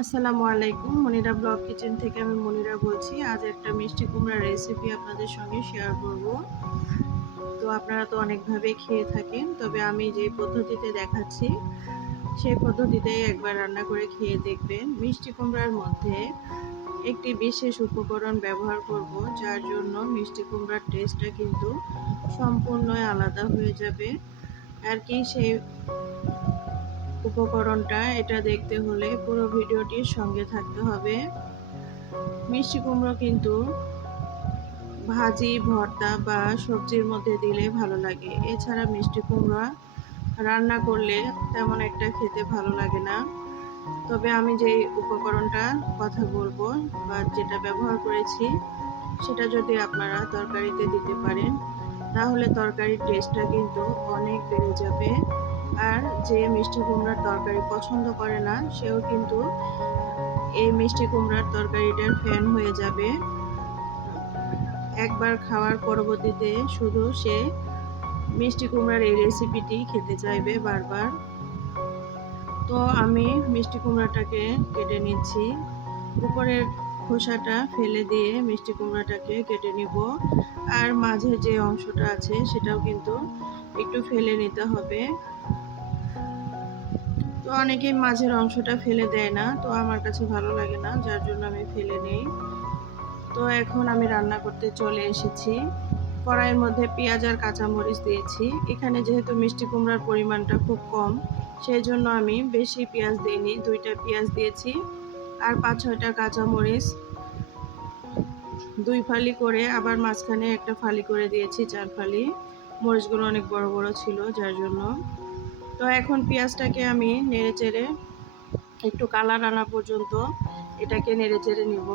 আসসালামু আলাইকুম। Monira blog kitchen থেকে আমি মনিরা বলছি। আজ একটা মিষ্টি কুমড়ার রেসিপি আপনাদের সঙ্গে শেয়ার করব। তো আপনারা তো অনেকভাবে খেয়ে থাকেন, তবে আমি যে পদ্ধতিতে দেখাচ্ছি সেই পদ্ধতিতেই একবার রান্না করে খেয়ে দেখবেন। মিষ্টি কুমড়ার মধ্যে একটি বিশেষ উপকরণ ব্যবহার করব, যার জন্য মিষ্টি কুমড়ার টেস্টটা কিন্তু সম্পূর্ণই আলাদা হয়ে যাবে। আর কি সেই উপকরণটা, এটা দেখতে হলে পুরো ভিডিওটির সঙ্গে থাকতে হবে। মিষ্টি কুমড়ো কিন্তু ভাজি, ভর্তা বা সবজির মধ্যে দিলে ভালো লাগে। এছাড়া মিষ্টি কুমড়া রান্না করলে তেমন একটা খেতে ভালো লাগে না। তবে আমি যে উপকরণটা কথা বলবো বা যেটা ব্যবহার করেছি, সেটা যদি আপনারা তরকারিতে দিতে পারেন, তাহলে তরকারির টেস্টটা কিন্তু অনেক বেড়ে যাবে। আর যে মিষ্টি কুমড়ার তরকারি পছন্দ করে না, সেও কিন্তু এই মিষ্টি কুমড়ার তরকারিটার ফ্যান হয়ে যাবে। একবার খাওয়ার পরবর্তীতে শুধু সে মিষ্টি কুমড়ার এই রেসিপিটি খেতে চাইবে বারবার। তো আমি মিষ্টি কুমড়াটাকে কেটে নিচ্ছি। উপরের খোসাটা ফেলে দিয়ে মিষ্টি কুমড়াটাকে কেটে নিব। আর মাঝে যে অংশটা আছে সেটাও কিন্তু একটু ফেলে নিতে হবে। তো অনেকেই মাঝের অংশটা ফেলে দেয় না, তো আমার কাছে ভালো লাগে না, যার জন্য আমি ফেলে নেই। তো এখন আমি রান্না করতে চলে এসেছি। কড়াইয়ের মধ্যে পেঁয়াজ আর কাঁচামরিচ দিয়েছি। এখানে যেহেতু মিষ্টি কুমড়ার পরিমাণটা খুব কম, সেই জন্য আমি বেশি পেঁয়াজ দিইনি, 2টা পেঁয়াজ দিয়েছি। আর 5-6টা কাঁচামরিচ 2 ফালি করে, আবার মাঝখানে একটা ফালি করে দিয়েছি, 4 ফালি। মরিচগুলো অনেক বড় বড় ছিল, যার জন্য। তো এখন পেঁয়াজটাকে আমি নেড়ে চেড়ে একটু কালার আনা পর্যন্ত এটাকে নেড়ে চেড়ে নিব।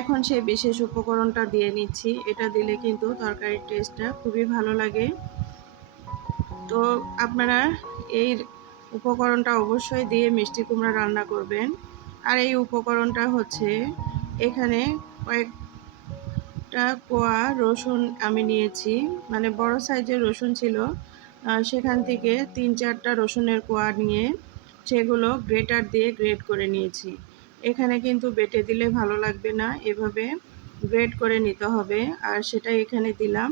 এখন সেই বিশেষ উপকরণটা দিয়ে নিচ্ছি। এটা দিলে কিন্তু তরকারির টেস্টটা খুবই ভালো লাগে। তো আপনারা এই উপকরণটা অবশ্যই দিয়ে মিষ্টি কুমড়া রান্না করবেন। আর এই উপকরণটা হচ্ছে, এখানে কয়েকটা কোয়া রসুন আমি নিয়েছি, মানে বড় সাইজের রসুন ছিল, সেখান থেকে 3-4টা রসুনের কোয়া নিয়ে সেগুলো গ্রেটার দিয়ে গ্রেট করে নিয়েছি। এখানে কিন্তু বেটে দিলে ভালো লাগবে না, এভাবে গ্রেট করে নিতে হবে। আর সেটা এখানে দিলাম।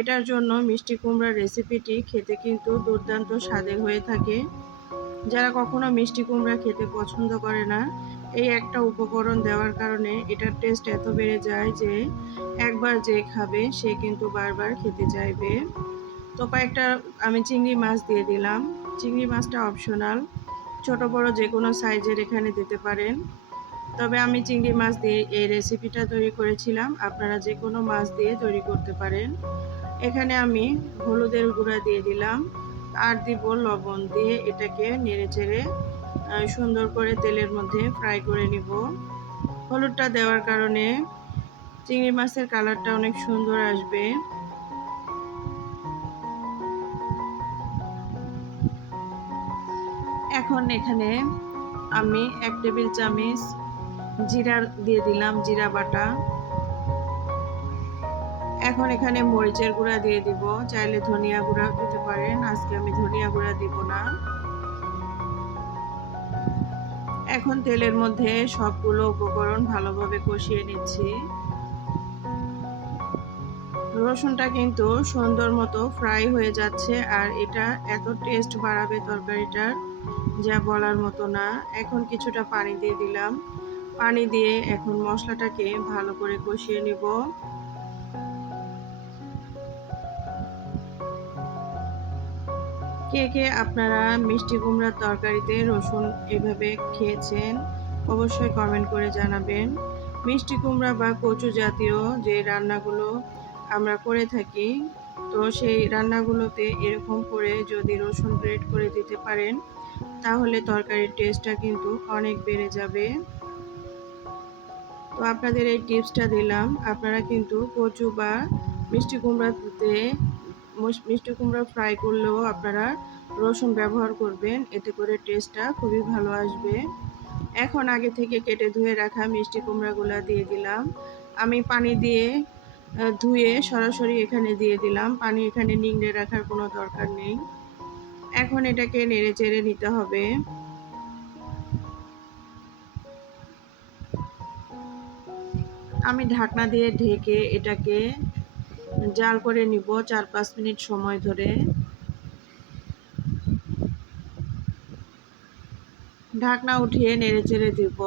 এটার জন্য মিষ্টি কুমড়ার রেসিপিটি খেতে কিন্তু দুর্দান্ত স্বাদের হয়ে থাকে। যারা কখনো মিষ্টি কুমড়া খেতে পছন্দ করে না, এই একটা উপকরণ দেওয়ার কারণে এটার টেস্ট এত বেড়ে যায় যে একবার যে খাবে সে কিন্তু বারবার খেতে চাইবে। তো কয়েকটা আমি চিংড়ি মাছ দিয়ে দিলাম। চিংড়ি মাছটা অপশনাল, ছোট বড় যে কোনো সাইজের এখানে দিতে পারেন। তবে আমি চিংড়ি মাছ দিয়ে এই রেসিপিটা তৈরি করেছিলাম, আপনারা যে কোনো মাছ দিয়ে তৈরি করতে পারেন। এখানে আমি হলুদের গুঁড়া দিয়ে দিলাম, আর দিব লবণ। দিয়ে এটাকে নেড়েচেড়ে সুন্দর করে তেলের মধ্যে ফ্রাই করে নিব। হলুদটা দেওয়ার কারণে চিংড়ি মাছের কালারটা অনেক সুন্দর আসবে। এখন এখানে আমি 1 টেবিল চামচ জিরা দিয়ে দিলাম, জিরা বাটা। এখন এখানে মরিচের গুঁড়া দিয়ে দিব, চাইলে ধনিয়া গুঁড়াও দিতে পারেন, আজকে আমি ধনিয়া গুঁড়া দিব না। এখন তেলের মধ্যে সবগুলো উপকরণ ভালোভাবে কষিয়ে নিচ্ছি। রসুনটা কিন্তু সুন্দর মতো ফ্রাই হয়ে যাচ্ছে, আর এটা এত টেস্ট বাড়াবে তরকারিটার যা বলার মতো না। এখন কিছুটা পানি দিয়ে দিলাম। পানি দিয়ে এখন মশলাটাকে ভালো করে কষিয়ে নিব। কে কে আপনারা মিষ্টি কুমড়ার তরকারিতে রসুন এভাবে খেয়েছেন, অবশ্যই কমেন্ট করে জানাবেন। মিষ্টি কুমড়া বা কচু জাতীয় যে রান্নাগুলো আমরা করে থাকি, তো সেই রান্নাগুলোতে এরকম করে যদি রসুন গ্রেট করে দিতে পারেন, তাহলে তরকারির টেস্টটা কিন্তু অনেক বেড়ে যাবে। তো আপনাদের এই টিপসটা দিলাম। আপনারা কিন্তু কচু বা মিষ্টি কুমড়াতে মিষ্টি কুমড়া ফ্রাই করলেও আপনারা রসুন ব্যবহার করবেন, এতে করে টেস্টটা খুবই ভালো আসবে। এখন আগে থেকে কেটে ধুয়ে রাখা মিষ্টি কুমড়াগুলো দিয়ে দিলাম। আমি পানি দিয়ে ধুয়ে সরাসরি এখানে দিয়ে দিলাম, পানি এখানে নিংড়ে রাখার কোনো দরকার নেই। এখন এটাকে নেড়ে চেড়ে নিতে হবে। আমি ঢাকনা দিয়ে ঢেকে এটাকে জাল করে নিব 4-5 মিনিট সময় ধরে। ঢাকনা উঠিয়ে নেড়েচেড়ে দিব।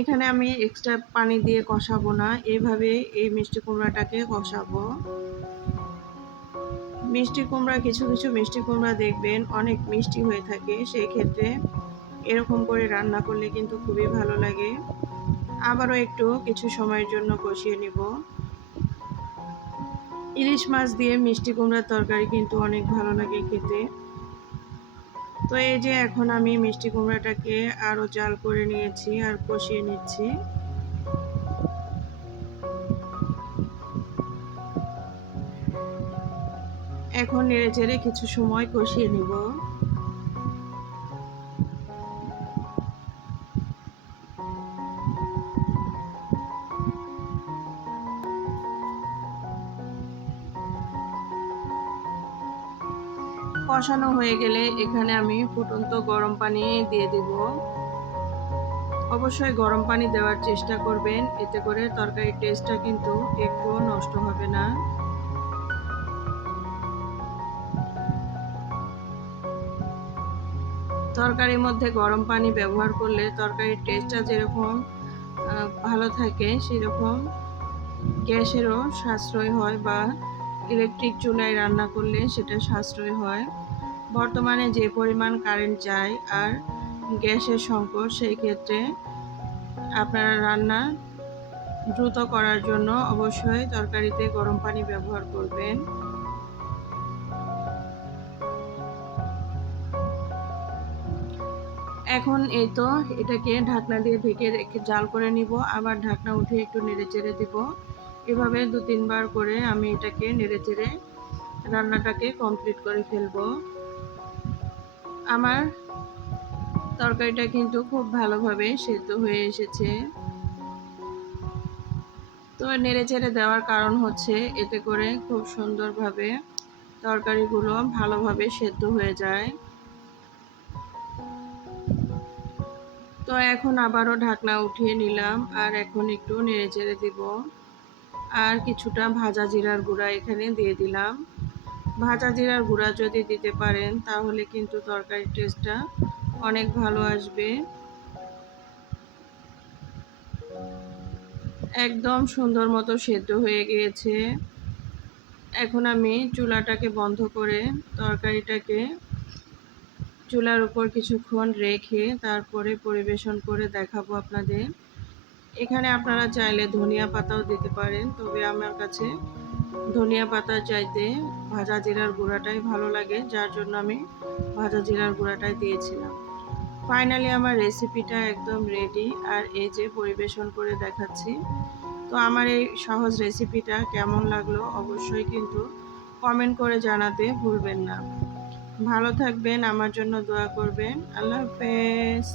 এখানে আমি এক্সট্রা পানি দিয়ে কষাবো না, এইভাবে এই মিষ্টি কুমড়াটাকে কষাবো। মিষ্টি কুমড়া কিছু কিছু মিষ্টি কুমড়া দেখবেন অনেক মিষ্টি হয়ে থাকে, সেই ক্ষেত্রে এরকম করে রান্না করলে কিন্তু খুবই ভালো লাগে। আবারও একটু কিছু সময়ের জন্য কষিয়ে নিব। ইলিশ মাছ দিয়ে মিষ্টি কুমড়ার তরকারি কিন্তু অনেক ভালো লাগে খেতে। তো এই যে এখন আমি মিষ্টি কুমড়াটাকে আরও জাল করে নিয়েছি আর কষিয়ে নিচ্ছি। এখন নেড়েচেড়ে কিছু সময় কষিয়ে নিব। কষানো হয়ে গেলে এখানে আমি ফুটন্ত গরম পানি দিয়ে দিব। অবশ্যই গরম পানি দেওয়ার চেষ্টা করবেন, এতে করে তরকারির টেস্টটা কিন্তু একটুও নষ্ট হবে না। তরকারির মধ্যে গরম পানি ব্যবহার করলে তরকারির টেস্টটা যেরকম ভালো থাকে, সেরকম গ্যাসেরও সাশ্রয় হয়, বা ইলেকট্রিক চুলায় রান্না করলে সেটা সাশ্রয় হয়। বর্তমানে যে পরিমাণ কারেন্ট যায় আর গ্যাসের সংকট, সেই ক্ষেত্রে আপনারা রান্না দ্রুত করার জন্য অবশ্যই তরকারিতে গরম পানি ব্যবহার করবেন। এখন এই তো এটাকে ঢাকনা দিয়ে ঢেকে রেখে জাল করে নিব। আবার ঢাকনা উঠে একটু নেড়েচেড়ে দিব। এভাবে 2-3 বার করে আমি এটাকে নেড়েচেড়ে রান্নাটাকে কমপ্লিট করে ফেলবো। আমার তরকারিটা কিন্তু খুব ভালোভাবে সেদ্ধ হয়ে এসেছে। তো নেড়েচেড়ে দেওয়ার কারণ হচ্ছে এতে করে খুব সুন্দরভাবে তরকারিগুলো ভালোভাবে সেদ্ধ হয়ে যায়। তো এখন আবারও ঢাকনা উঠিয়ে নিলাম আর এখন একটু নেড়েচেড়ে দিব। আর কিছুটা ভাজা জিরার গুঁড়া এখানে দিয়ে দিলাম। ভাজা জিরার গুঁড়া যদি দিতে পারেন তাহলে কিন্তু তরকারির টেস্টটা অনেক ভালো আসবে। একদম সুন্দর মতো সেদ্ধ হয়ে গিয়েছে। এখন আমি চুলাটাকে বন্ধ করে তরকারিটাকে চুলার উপর কিছুক্ষণ রেখে তারপরে পরিবেশন করে দেখাবো আপনাদের। এখানে আপনারা চাইলে ধনিয়া পাতাও দিতে পারেন, তবে আমার কাছে ধনিয়া পাতার চাইতে ভাজা জিরার গুঁড়াটাই ভালো লাগে, যার জন্য আমি ভাজা জিরার গুঁড়াটাই দিয়েছিলাম। ফাইনালি আমার রেসিপিটা একদম রেডি, আর এই যে পরিবেশন করে দেখাচ্ছি। তো আমার এই সহজ রেসিপিটা কেমন লাগলো অবশ্যই কিন্তু কমেন্ট করে জানাতে ভুলবেন না। ভালো থাকবেন, আমার জন্য দোয়া করবেন। আল্লাহ হাফেজ।